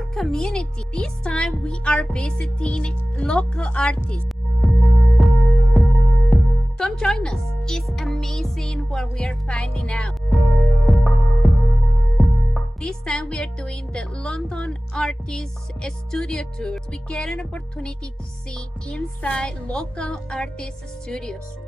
our community. This time we are visiting local artists. Come join us. It's amazing what we are finding out. This time we are doing the London Artists Studio Tour. We get an opportunity to see inside local artist studios.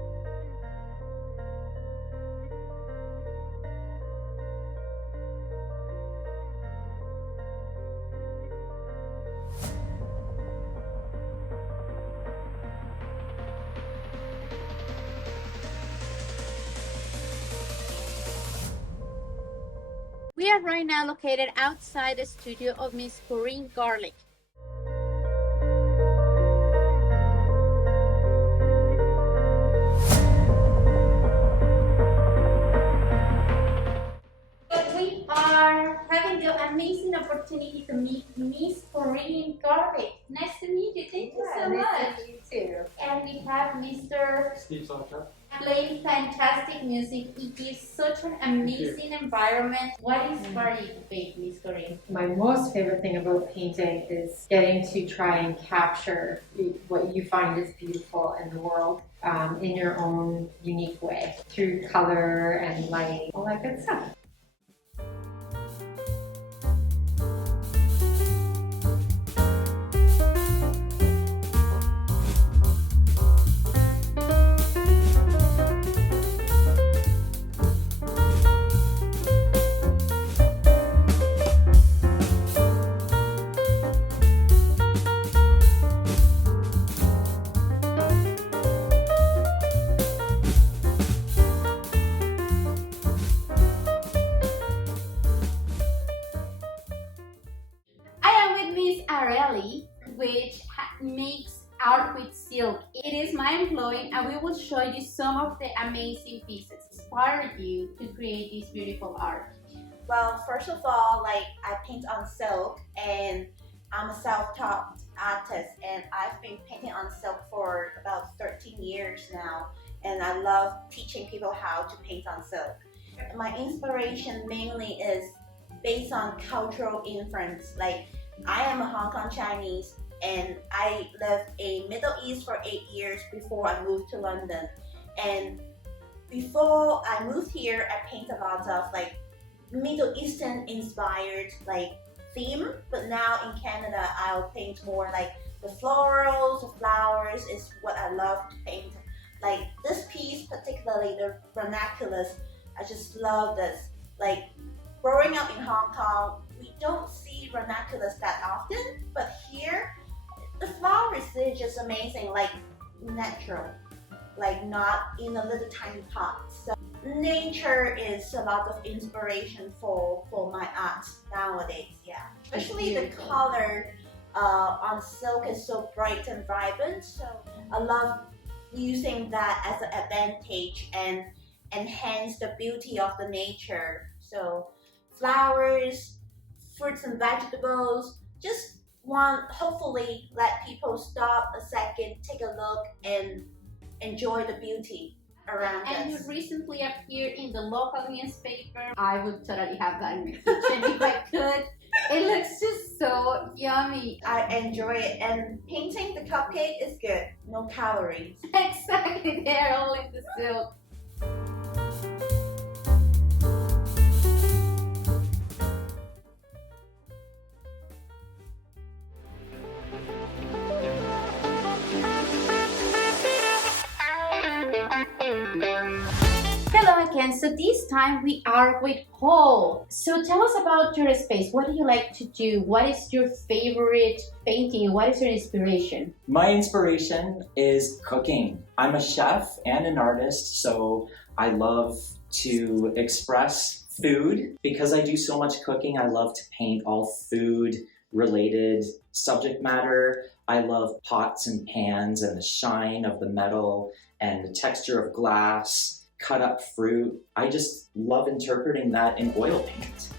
We are right now located outside the studio of Miss Corinne Garlick. But we are having the amazing opportunity to meet Miss Corinne Garlick. Nice to meet you. Thank you so much. Nice to meet you too. And we have Mr. Steve Salter. Playing fantastic music. It gives such an amazing environment. What inspired you to paint, Miss Corinne? My most favorite thing about painting is getting to try and capture what you find is beautiful in the world in your own unique way through color and light, all that good stuff. Which makes art with silk. It is mind-blowing, and we will show you some of the amazing pieces inspired you to create this beautiful art. Well, first of all, I paint on silk, and I'm a self-taught artist, and I've been painting on silk for about 13 years now, and I love teaching people how to paint on silk. My inspiration mainly is based on cultural influence. I am a Hong Kong Chinese, and I lived in Middle East for 8 years before I moved to London. And before I moved here, I paint a lot of Middle Eastern inspired theme. But now in Canada, I'll paint more the florals, the flowers is what I love to paint. This piece, particularly the vernaculars, I just love this. Growing up in Hong Kong, we don't see vernaculars that often, but here, the flowers is just amazing, natural, not in a little tiny pot. So nature is a lot of inspiration for my art nowadays, yeah. Especially the color on silk is so bright and vibrant, so I love using that as an advantage and enhance the beauty of the nature. So flowers, fruits and vegetables, just hopefully let people stop a second, take a look, and enjoy the beauty around us. And you recently appeared in the local newspaper. I would totally have that in my kitchen if I could. It looks just so yummy. I enjoy it, and painting the cupcake is good. No calories. Exactly, they're all in the silk. Hello again. So this time we are with Paul. So tell us about your space. What do you like to do? What is your favorite painting? What is your inspiration? My inspiration is cooking. I'm a chef and an artist, so I love to express food. Because I do so much cooking, I love to paint all food related subject matter. I love pots and pans and the shine of the metal and the texture of glass, cut up fruit. I just love interpreting that in oil paint.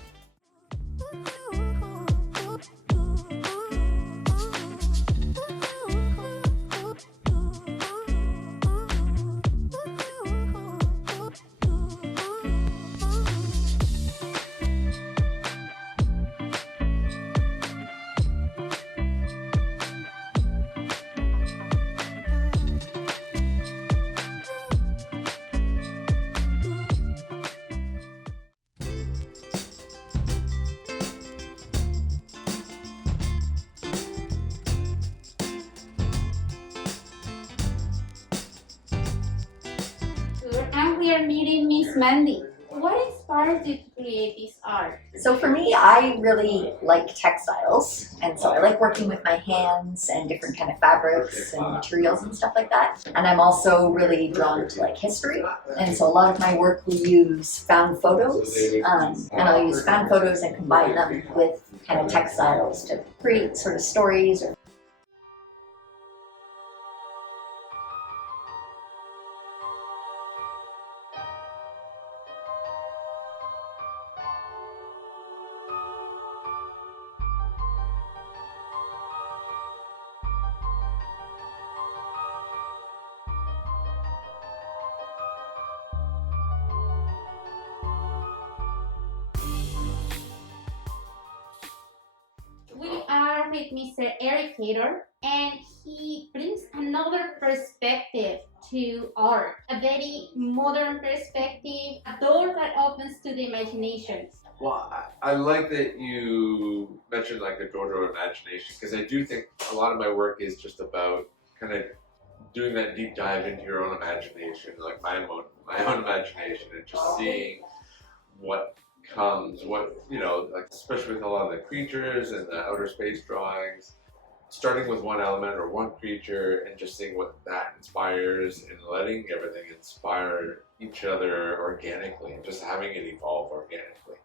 are meeting Miss Mandy. What inspired you to create this art? So for me, I really like textiles, and so I like working with my hands and different kind of fabrics and materials and stuff like that. And I'm also really drawn to like history, and so a lot of my work will use found photos, and I'll use found photos and combine them with kind of textiles to create sort of stories or We are with Mr. Eric Cator, and he brings another perspective to art, a very modern perspective, a door that opens to the imagination. Well, I like that you mentioned like the door to imagination, because I do think a lot of my work is just about kind of doing that deep dive into your own imagination, like my own imagination, and just seeing what comes, what, you know, like especially with a lot of the creatures and the outer space drawings, starting with one element or one creature and just seeing what that inspires and letting everything inspire each other organically and just having it evolve organically.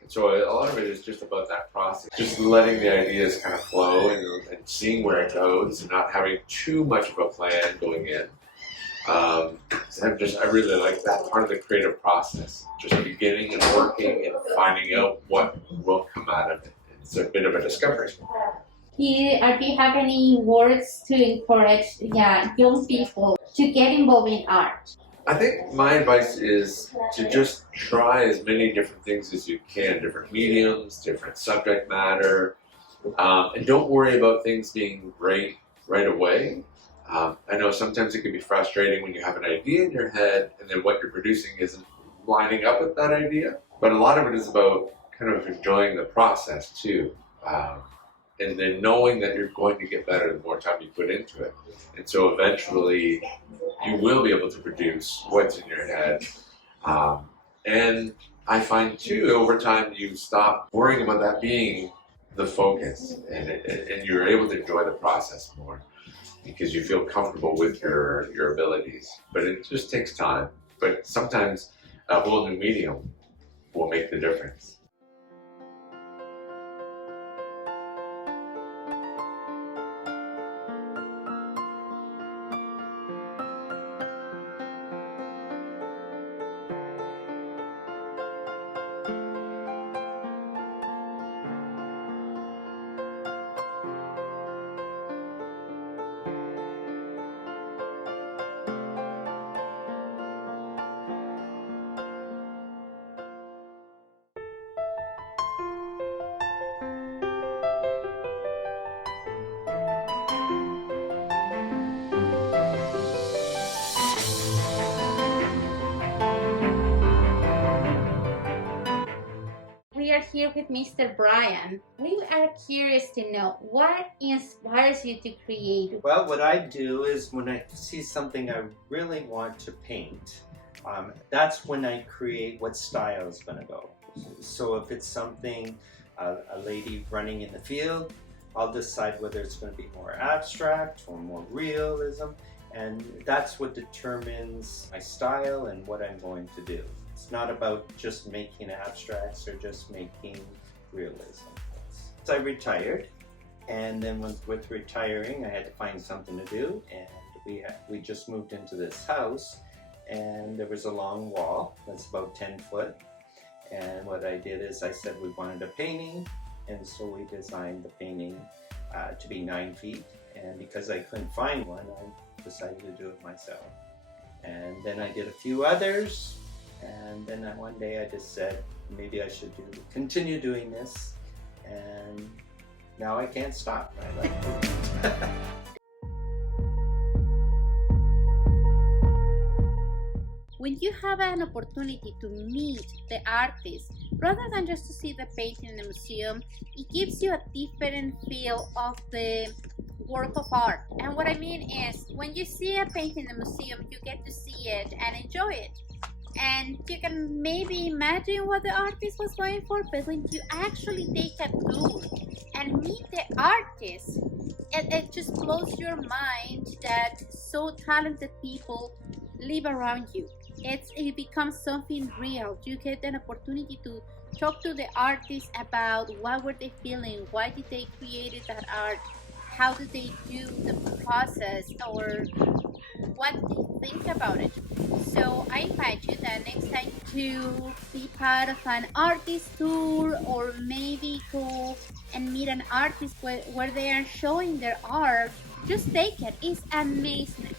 And so a lot of it is just about that process, just letting the ideas kind of flow and seeing where it goes and not having too much of a plan going in. I really like that part of the creative process, just beginning and working and finding out what will come out of it. It's a bit of a discovery. Do you have any words to encourage young people to get involved in art? I think my advice is to just try as many different things as you can, different mediums, different subject matter, and don't worry about things being great right away. I know sometimes it can be frustrating when you have an idea in your head and then what you're producing isn't lining up with that idea. But a lot of it is about kind of enjoying the process too. And then knowing that you're going to get better the more time you put into it. And so eventually you will be able to produce what's in your head. And I find too, over time you stop worrying about that being the focus and you're able to enjoy the process more, because you feel comfortable with your abilities. But it just takes time. But sometimes a whole new medium will make the difference. We are here with Mr. Brian. We are curious to know what inspires you to create. Well, what I do is when I see something I really want to paint, that's when I create what style is going to go. So if it's something, a lady running in the field, I'll decide whether it's going to be more abstract or more realism, and that's what determines my style and what I'm going to do. It's not about just making abstracts or just making realism. So I retired, and then with retiring I had to find something to do, and we just moved into this house, and there was a long wall that's about 10 foot, and what I did is I said we wanted a painting, and so we designed the painting to be 9 feet, and because I couldn't find one, I decided to do it myself. And then I did a few others, and then one day I just said maybe I should continue doing this, and now I can't stop. I like it. When you have an opportunity to meet the artist, rather than just to see the painting in the museum, it gives you a different feel of the work of art. And what I mean is, when you see a painting in the museum, you get to see it and enjoy it. and you can maybe imagine what the artist was going for, but when you actually take a tour and meet the artist, it just blows your mind that so talented people live around you. It becomes something real. You get an opportunity to talk to the artists about what were they feeling, why did they create that art, how did they do the process, or what they think about it. So I invite you that next time to be part of an artist tour, or maybe go and meet an artist where they are showing their art. Just take it. It's amazing.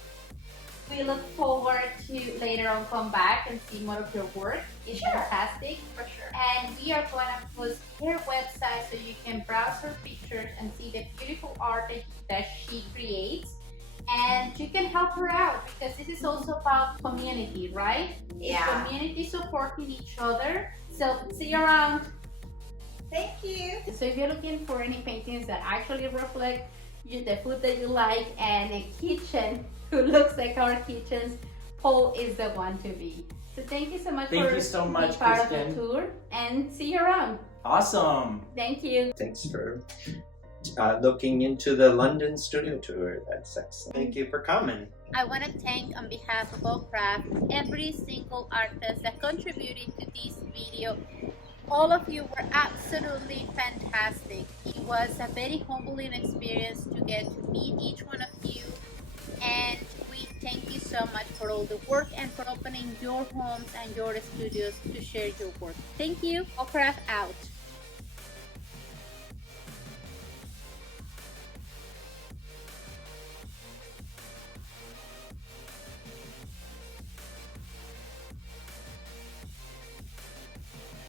We look forward to later on come back and see more of your work. It's fantastic. For sure. And we are going to post her website so you can browse her pictures and see the beautiful art that she creates. And you can help her out, because this is also about community, right? Yeah. Community supporting each other. So see you around. Thank you. So if you're looking for any paintings that actually reflect the food that you like and a kitchen who looks like our kitchens, Paul is the one to be. So thank you so much Thank for you so being much, part of Kristen. the tour, and see you around. Awesome. Thank you. Thanks for looking into the London studio tour. That's excellent. Thank you for coming. I want to thank on behalf of all craft every single artist that contributed to this video. All of you were absolutely fantastic. It was a very humbling experience to get to meet each one of you, and we thank you so much for all the work and for opening your homes and your studios to share your work. Thank you. All craft out.